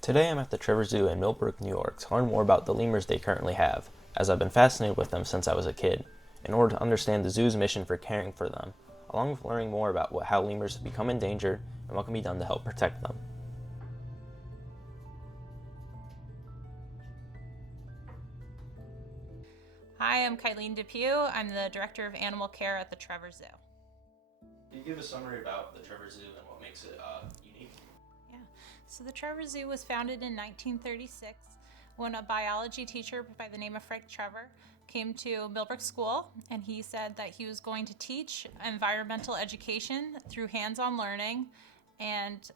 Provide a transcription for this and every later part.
Today I'm at the Trevor Zoo in Millbrook, New York to learn more about the lemurs they currently have, as I've been fascinated with them since I was a kid, in order to understand the zoo's mission for caring for them, along with learning more about how lemurs have become endangered and what can be done to help protect them. Hi, I'm Kylene Depew. I'm the Director of Animal Care at the Trevor Zoo. Can you give a summary about the Trevor Zoo and what makes it unique? Yeah, so the Trevor Zoo was founded in 1936 when a biology teacher by the name of Frank Trevor came to Millbrook School, and he said that he was going to teach environmental education through hands-on learning, and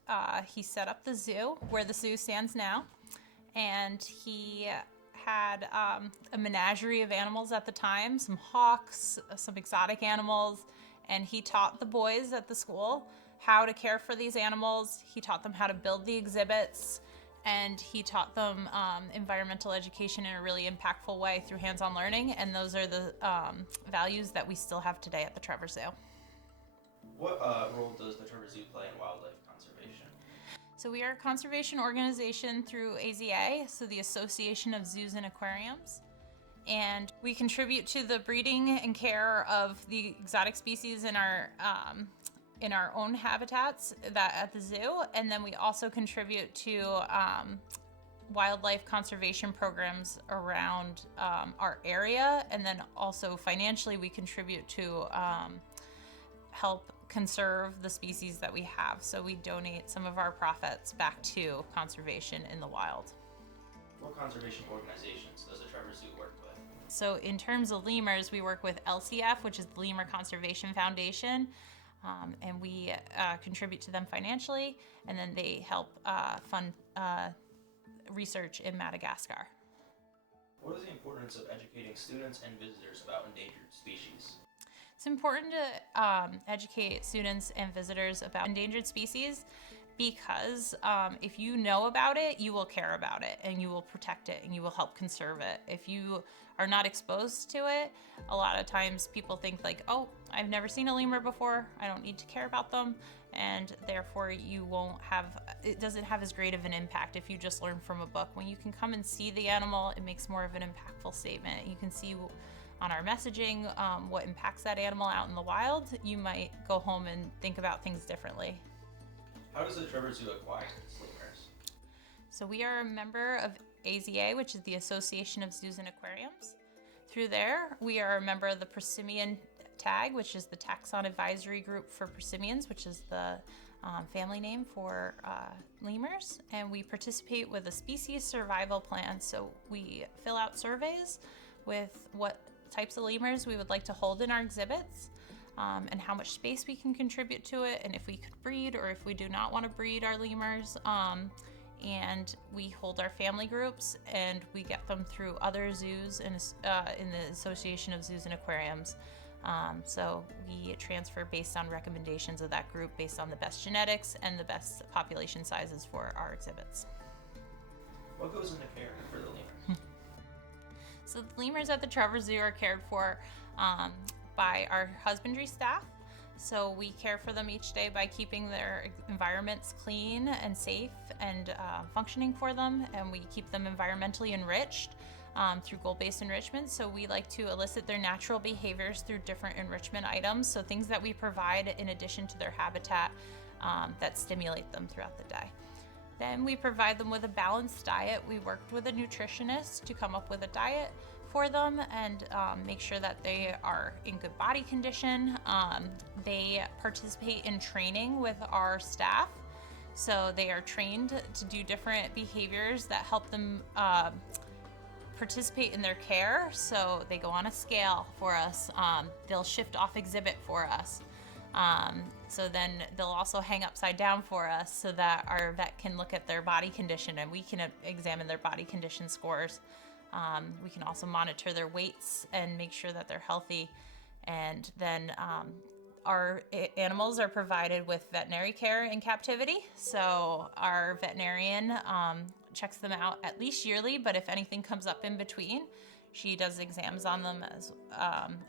he set up the zoo where the zoo stands now, and he had a menagerie of animals at the time, some hawks, some exotic animals, and he taught the boys at the school how to care for these animals. He taught them how to build the exhibits, and he taught them environmental education in a really impactful way through hands-on learning, and those are the values that we still have today at the Trevor Zoo. What role does the Trevor Zoo play in wildlife conservation? So we are a conservation organization through AZA, so the Association of Zoos and Aquariums. And we contribute to the breeding and care of the exotic species in our own habitats at the zoo, and then we also contribute to wildlife conservation programs around our area, and then also financially we contribute to help conserve the species that we have. So we donate some of our profits back to conservation in the wild. What conservation organizations does the Trevor Zoo work with? So in terms of lemurs, we work with LCF, which is the Lemur Conservation Foundation, and we contribute to them financially, and then they help fund research in Madagascar. What is the importance of educating students and visitors about endangered species? It's important to educate students and visitors about endangered species because if you know about it, you will care about it and you will protect it and you will help conserve it. If you are not exposed to it, a lot of times people think like, oh, I've never seen a lemur before, I don't need to care about them, and therefore it doesn't have as great of an impact if you just learn from a book. When you can come and see the animal, it makes more of an impactful statement. You can see on our messaging what impacts that animal out in the wild. You might go home and think about things differently. How does the Trevor Zoo acquire these lemurs? So we are a member of AZA, which is the Association of Zoos and Aquariums. Through there, we are a member of the Prosimian Tag, which is the Taxon Advisory Group for Prosimians, which is the family name for lemurs. And we participate with a species survival plan. So we fill out surveys with what types of lemurs we would like to hold in our exhibits, and how much space we can contribute to it, and if we could breed or if we do not want to breed our lemurs. And we hold our family groups and we get them through other zoos in the Association of Zoos and Aquariums. So we transfer based on recommendations of that group based on the best genetics and the best population sizes for our exhibits. What goes into caring for the lemurs? So the lemurs at the Trevor Zoo are cared for by our husbandry staff. So we care for them each day by keeping their environments clean and safe and functioning for them, and we keep them environmentally enriched through goal-based enrichment. So we like to elicit their natural behaviors through different enrichment items, so things that we provide in addition to their habitat that stimulate them throughout the day. Then we provide them with a balanced diet. We worked with a nutritionist to come up with a diet for them and make sure that they are in good body condition. They participate in training with our staff. So they are trained to do different behaviors that help them participate in their care. So they go on a scale for us. They'll shift off exhibit for us. So then they'll also hang upside down for us so that our vet can look at their body condition and we can examine their body condition scores. We can also monitor their weights and make sure that they're healthy. And then our animals are provided with veterinary care in captivity. So our veterinarian checks them out at least yearly, but if anything comes up in between, she does exams on them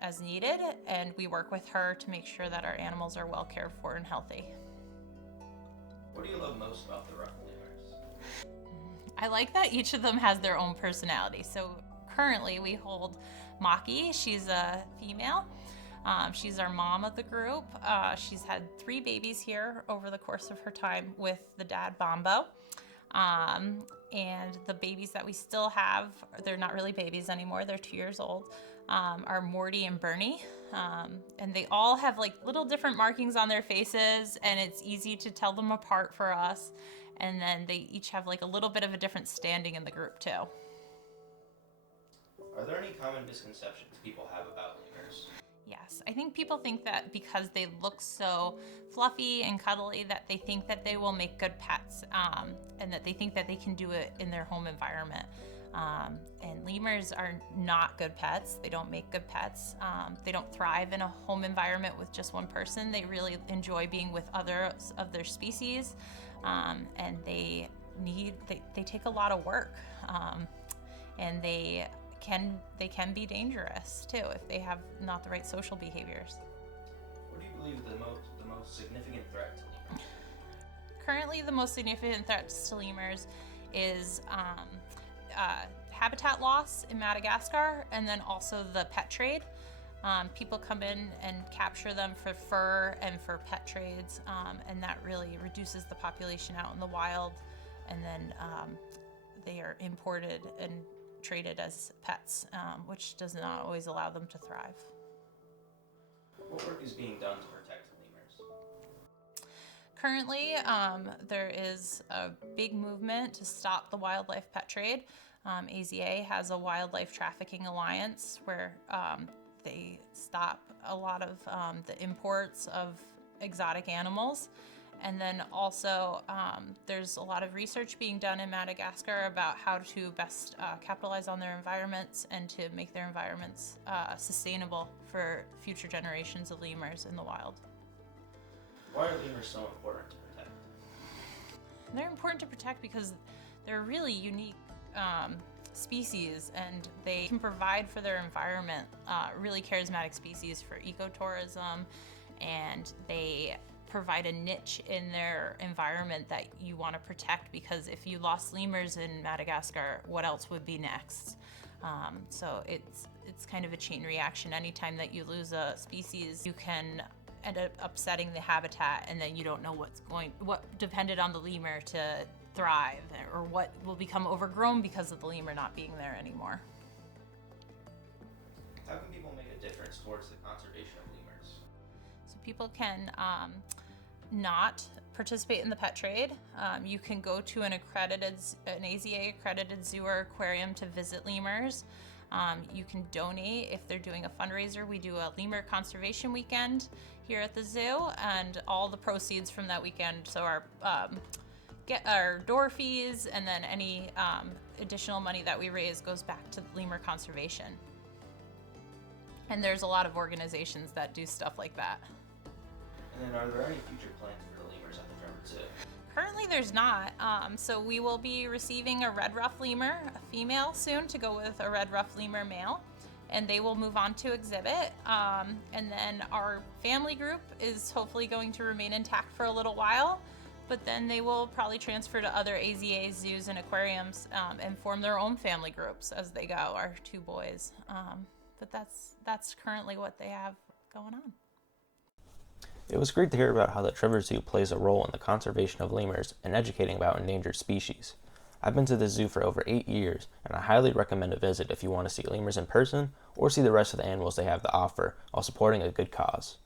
as needed, and we work with her to make sure that our animals are well cared for and healthy. What do you love most about the rough lemurs? I like that each of them has their own personality. So currently we hold Maki. She's a female. She's our mom of the group. She's had 3 babies here over the course of her time with the dad, Bombo. And the babies that we still have, they're not really babies anymore, they're 2 years old, are Morty and Bernie. And they all have like little different markings on their faces, and it's easy to tell them apart for us. And then they each have like a little bit of a different standing in the group too. Are there any common misconceptions people have about lemurs? Yes, I think people think that because they look so fluffy and cuddly that they think that they will make good pets, and that they think that they can do it in their home environment. And lemurs are not good pets. They don't make good pets. They don't thrive in a home environment with just one person. They really enjoy being with others of their species, and they take a lot of work, and they can be dangerous too if they have not the right social behaviors. What do you believe the most significant threat to lemurs? Currently, the most significant threats to lemurs is habitat loss in Madagascar, and then also the pet trade. People come in and capture them for fur and for pet trades, and that really reduces the population out in the wild, and then they are imported and traded as pets, which does not always allow them to thrive. What work is being done to protect the lemurs? Currently, there is a big movement to stop the wildlife pet trade. AZA has a wildlife trafficking alliance where they stop a lot of the imports of exotic animals. And then also there's a lot of research being done in Madagascar about how to best capitalize on their environments and to make their environments sustainable for future generations of lemurs in the wild. Why are lemurs so important to protect? They're important to protect because they're a really unique species, and they can provide for their environment, really charismatic species for ecotourism, and they provide a niche in their environment that you want to protect, because if you lost lemurs in Madagascar, what else would be next? So it's kind of a chain reaction. Anytime that you lose a species, you can end up upsetting the habitat, and then you don't know what depended on the lemur to thrive, or what will become overgrown because of the lemur not being there anymore. How can people make a difference towards the conservation of lemurs? So people can not participate in the pet trade. You can go to an AZA accredited zoo or aquarium to visit lemurs. You can donate if they're doing a fundraiser. We do a lemur conservation weekend here at the zoo, and all the proceeds from that weekend, so our door fees and then any additional money that we raise goes back to lemur conservation. And there's a lot of organizations that do stuff like that. And then are there any future plans for the lemurs at the Trevor Zoo? Currently there's not. So we will be receiving a red ruff lemur, a female, soon to go with a red ruff lemur male, and they will move on to exhibit. And then our family group is hopefully going to remain intact for a little while, but then they will probably transfer to other AZA zoos and aquariums, and form their own family groups as they go, our 2 boys. But that's currently what they have going on. It was great to hear about how the Trevor Zoo plays a role in the conservation of lemurs and educating about endangered species. I've been to the zoo for over 8 years, and I highly recommend a visit if you want to see lemurs in person or see the rest of the animals they have to offer while supporting a good cause.